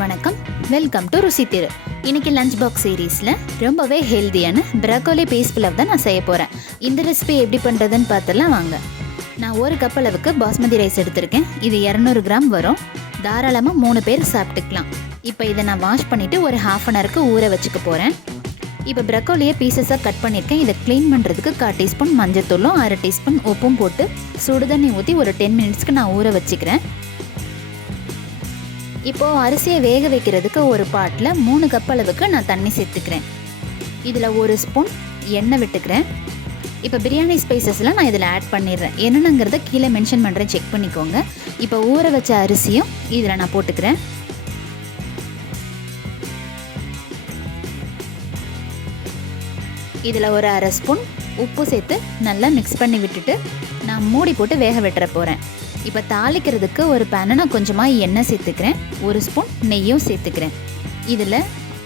வணக்கம், welcome to ருசி திரு. இன்றைக்கி லஞ்ச் பாக்ஸ் சீரீஸில் ரொம்பவே ஹெல்த்தியான ப்ரோக்கோலி பீஸ் புலாவ் தான் நான் செய்ய போகிறேன். இந்த ரெசிபி எப்படி பண்ணுறதுன்னு பார்த்துலாம் வாங்க. நான் 1 கப் அளவுக்கு பாஸ்மதி ரைஸ் எடுத்திருக்கேன். இது 200 கிராம் வரும். தாராளமாக 3 பேர் சாப்பிட்டுக்கலாம். இப்போ இதை நான் வாஷ் பண்ணிவிட்டு ஒரு ½ அன் ஹவருக்கு ஊற வச்சுக்க போகிறேன். இப்போ ப்ரோக்கோலியை பீசஸாக கட் பண்ணியிருக்கேன். இதை க்ளீன் பண்ணுறதுக்கு 1/4 டீஸ்பூன் மஞ்சத்தூளும் 1/2 டீஸ்பூன் உப்பும் போட்டு சுடுதண்ணி ஊற்றி ஒரு 10 மினிட்ஸ்க்கு நான் ஊற வச்சுக்கிறேன். இப்போது அரிசியை வேக வைக்கிறதுக்கு ஒரு பாட்டில் 3 கப் அளவுக்கு நான் தண்ணி சேர்த்துக்கிறேன். இதில் 1 ஸ்பூன் எண்ணெய் விட்டுக்கிறேன். இப்போ பிரியாணி ஸ்பைசஸ்லாம் நான் இதில் ஆட் பண்ணிடுறேன். என்னென்னங்கிறத கீழே மென்ஷன் பண்ணுறேன், செக் பண்ணிக்கோங்க. இப்போ ஊற வச்ச அரிசியும் இதில் நான் போட்டுக்கிறேன். இதில் ஒரு 1/2 ஸ்பூன் உப்பு சேர்த்து நல்லா மிக்ஸ் பண்ணி விட்டுட்டு நான் மூடி போட்டு வேக விட்டுற போகிறேன். இப்போ தாளிக்கிறதுக்கு ஒரு பேனை நான் கொஞ்சமாக எண்ணெய் சேர்த்துக்கிறேன். 1 ஸ்பூன் நெய்யும் சேர்த்துக்கிறேன். இதில்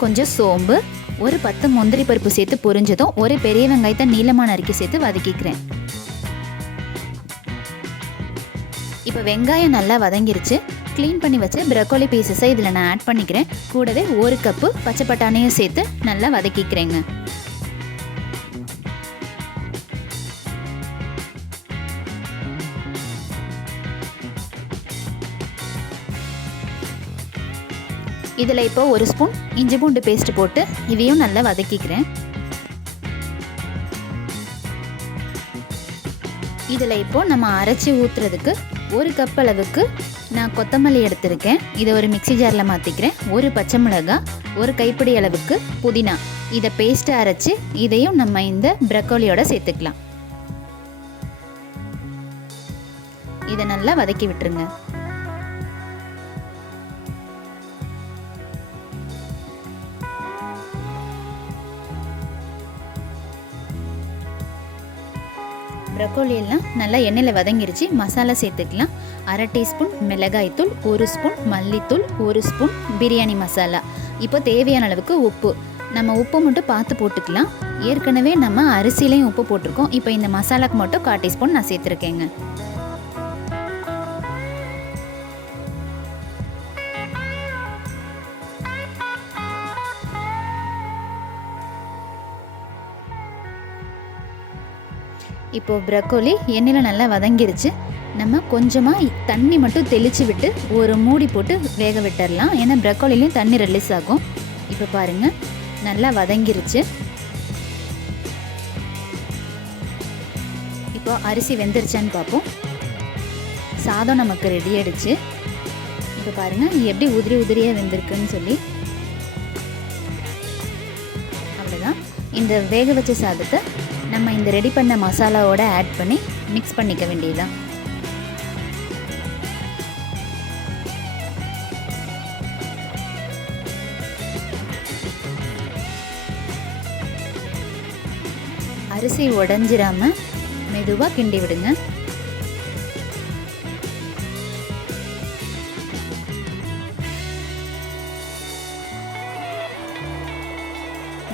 கொஞ்சம் சோம்பு, ஒரு 10 முந்திரி பருப்பு சேர்த்து பொரிஞ்சதும் ஒரு பெரிய வெங்காயத்தை நீளமான நறுக்கி சேர்த்து வதக்கிக்கிறேன். இப்போ வெங்காயம் நல்லா வதங்கிருச்சு. க்ளீன் பண்ணி வச்சு ப்ரோக்கோலி பீசஸை இதில் நான் ஆட் பண்ணிக்கிறேன். கூடவே 1 கப்பு பச்சை பட்டாணியும் சேர்த்து நல்லா வதக்கிக்கிறேங்க. இதில் இப்போ 1 ஸ்பூன் இஞ்சி பூண்டு பேஸ்ட் போட்டு இதையும் நல்லா வதக்கிக்கிறேன். இதில் இப்போது நம்ம அரைச்சி ஊற்றுறதுக்கு 1 கப் அளவுக்கு நான் கொத்தமல்லி எடுத்திருக்கேன். இதை ஒரு மிக்ஸி ஜாரில் மாற்றிக்கிறேன். 1 பச்சை மிளகாய், 1 கைப்பிடி அளவுக்கு புதினா, இதை பேஸ்ட்டை அரைச்சி இதையும் நம்ம இந்த ப்ரோக்கோலியோட சேர்த்துக்கலாம். இதை நல்லா வதக்கி விட்டுருங்க. ப்ரோக்கோலி எல்லாம் நல்லா எண்ணெயில் வதங்கிருச்சு. மசாலா சேர்த்துக்கலாம். 1/2 டீஸ்பூன் மிளகாய்த்தூள், 1 ஸ்பூன் மல்லித்தூள், 1 ஸ்பூன் பிரியாணி மசாலா. இப்போ தேவையான அளவுக்கு உப்பு. நம்ம உப்பு மட்டும் பார்த்து போட்டுக்கலாம். ஏற்கனவே நம்ம அரிசிலையும் உப்பு போட்டிருக்கோம். இப்போ இந்த மசாலாக்கு மட்டும் 1/4 டீஸ்பூன் நான் சேர்த்துருக்கேங்க. இப்போது ப்ரோக்கோலி எண்ணெயில் நல்லா வதங்கிருச்சு. நம்ம கொஞ்சமாக தண்ணி மட்டும் தெளித்து விட்டு ஒரு மூடி போட்டு வேக விட்டுடலாம். ஏன்னா ப்ரோக்கோலிலையும் தண்ணி ரிலீஸ் ஆகும். இப்போ பாருங்கள், நல்லா வதங்கிருச்சு. இப்போ அரிசி வெந்துருச்சான்னு பார்ப்போம். சாதம் நமக்கு ரெடி ஆகிடுச்சு. இப்போ பாருங்கள் எப்படி உதிரி உதிரியாக வெந்திருக்குன்னு சொல்லி. அவ்வளோதான். இந்த வேக வச்ச சாதத்தை நம்ம இந்த ரெடி பண்ண மசாலாவோட ஆட் பண்ணி மிக்ஸ் பண்ணிக்க வேண்டியதுதான். அரிசி உடைஞ்சிராம மெதுவாக கிண்டி விடுங்க.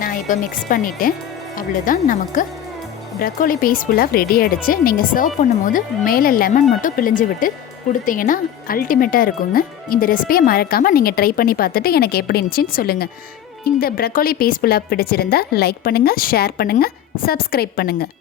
நான் இப்போ மிக்ஸ் பண்ணிட்டேன். அவ்வளோதான், நமக்கு ப்ரோக்கோலி பீஸ் புலாவ் ரெடி ஆகிடுச்சு. நீங்கள் சர்வ் பண்ணும்போது மேலே லெமன் மட்டும் பிழிஞ்சு விட்டு கொடுத்தீங்கன்னா அல்டிமேட்டாக இருக்குங்க. இந்த ரெசிபியை மறக்காமல் நீங்கள் ட்ரை பண்ணி பார்த்துட்டு எனக்கு எப்படி இருந்துச்சுன்னு சொல்லுங்கள். இந்த ப்ரோக்கோலி பீஸ் புலாவ் பிடிச்சிருந்தா லைக் பண்ணுங்கள், ஷேர் பண்ணுங்கள், சப்ஸ்கிரைப் பண்ணுங்கள்.